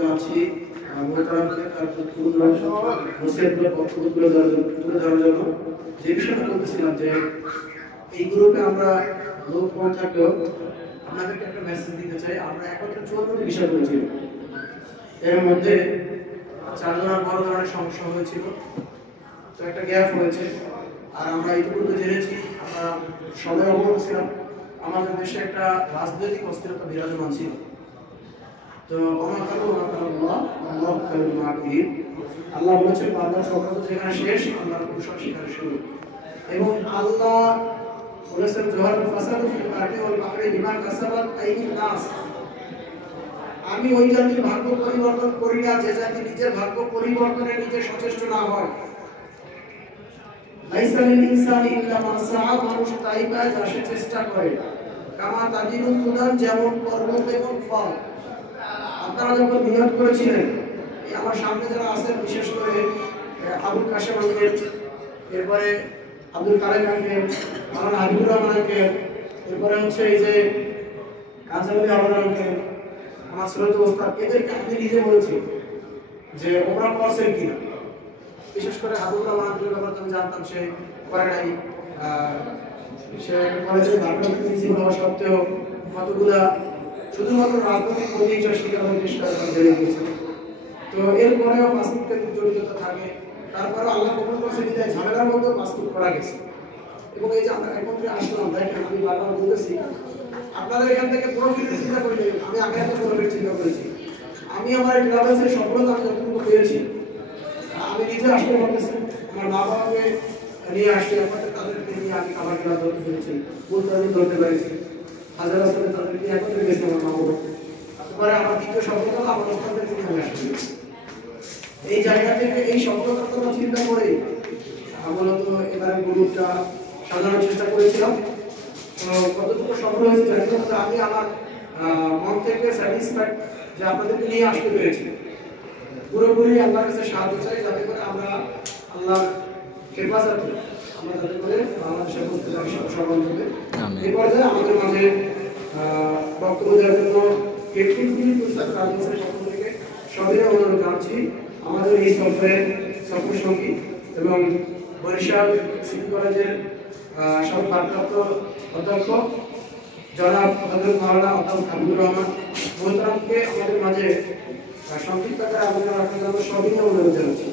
জানাচ্ছি মোহতারামকে তার গুরুত্বপূর্ণ নসিহতগুলো বক্তব্যগুলো তুলে ধরার জন্য। যে বিষয়টা বলতেছিলাম যে এই গ্রুপে আমরা লোক কম থাকলেও আপনাদেরকে একটা মেসেজ দিতে চাই। আমরা একত্রে 54টি বিষয় করেছি, এর মধ্যে 4 জনের বড় ধরনের সমস্যা হয়েছিল, তো একটা গ্যাপ হয়েছে। আর আমরা ইতিপূর্বে জেনেছি, আমরা সবাই অবগত ছিলাম আমাদের দেশে একটা রাজনৈতিক অস্থিরতা বিরাজমান ছিল। তো আল্লাহ বলেছেন বান্দার সফলতা যেখানে শেষ আল্লাহর কৌশল সেখানে শুরু। এবং আল্লাহ বলেছেন জোহারুল ফাসাদু ফিল আরদি ওয়াল বাহরি বিমা কাসাবাত আইদিন নাস, আমি ওই জাতির ভাগ্য পরিবর্তন করি না যে জাতি নিজের ভাগ্য পরিবর্তনে নিজে সচেষ্ট না হয়। লাইসা লিল ইনসানি ইল্লা মা সাআ, মানুষ তাই পায় যা সে চেষ্টা করে। কামা তাজিদুল সুদান, যেমন কর্ম তেমন ফল। আপনারা যখন নিয়ত করেছিলেন, এই আমার সামনে যারা আছেন বিশেষ করে আবুল কাশেম আঙ্কেল, এরপরে আব্দুল কালেম আঙ্কেল, মাওলানা হাবিবুর রহমান আঙ্কেল, এরপরে হচ্ছে এই যে কাজী আবুল আঙ্কেল, আমার শ্রদ্ধ ওস্তাদ, এদেরকে আমি নিজে বলেছি যে ওরা করছেন কিনা। বিশেষ করে হাবিবুর রহমান আঙ্কেলের ব্যাপারে আমি জানতাম সে করে নাই, সে কলেজে ভার্সিটি প্রিন্সিপাল হওয়া সত্ত্বেও কতগুলা শুধুমাত্র রাজনৈতিক প্রতিহিংসার শিকার হয়ে জেলে গিয়েছে। তো এরপরেও পাসপোর্টে জড়িততা থাকে, তারপরে আল্লাহ কবুল করছে বিদায় ঝামেলার মধ্যে পাসপোর্ট করা গেছে। এবং এই যে আমরা একত্রে আসলাম, দেখেন আমি বারবার বলেছি আপনাদের এখান থেকে প্রফিটের চিন্তা করি, আমি আগে একটা প্রফিট চিন্তা করেছি। আমি আমার ট্রাভেলসের সফলতা আমি যতটুকু পেয়েছি, আমি নিজে আসতে পারতেছি, আমার মা বাবাকে নিয়ে আসতে আপনাদের তাদেরকে নিয়ে আমি খাবার খেলা ধরতে পেরেছি, বুলতানি ধরতে পেরেছি, হাজার আসলে তাদেরকে একত্রে গেছি আমার মা বাবা। তারপরে আমার দ্বিতীয় সফলতা আমার ওস্তাদদেরকে নিয়ে আসতে। এই জায়গা থেকে এই সফলতার কথা চিন্তা করে মূলত এবারে গ্রুপটা সাজানোর চেষ্টা করেছিলাম। তো কতটুকু সফল হয়েছে জানি না, আমি আমার মন থেকে স্যাটিসফাইড যে আপনাদেরকে নিয়ে আসতে পেরেছি। পুরোপুরি আল্লাহর কাছে সাহায্য চাই যাতে করে আমরা আল্লাহর হেফাজতে আমরা যাতে করে বাংলাদেশের বুঝতে পারি সফল হবে। এই পর্যায়ে আমাদের মাঝে বক্তব্য দেওয়ার জন্য ট্রাভেলসের পক্ষ থেকে সবাই অনুরোধ জানাচ্ছি আমাদের এই সফরের সফর সঙ্গী এবং বরিশাল সিটি কলেজের সব ভারপ্রাপ্ত অধ্যক্ষ জনাব হযরত মাওলানা অধ্যাপক হাবিবুর রহমান মোহতারামকে আমাদের মাঝে সংক্ষিপ্ত আকারে আলোচনা রাখার জন্য সবাই অনুরোধ জানাচ্ছি।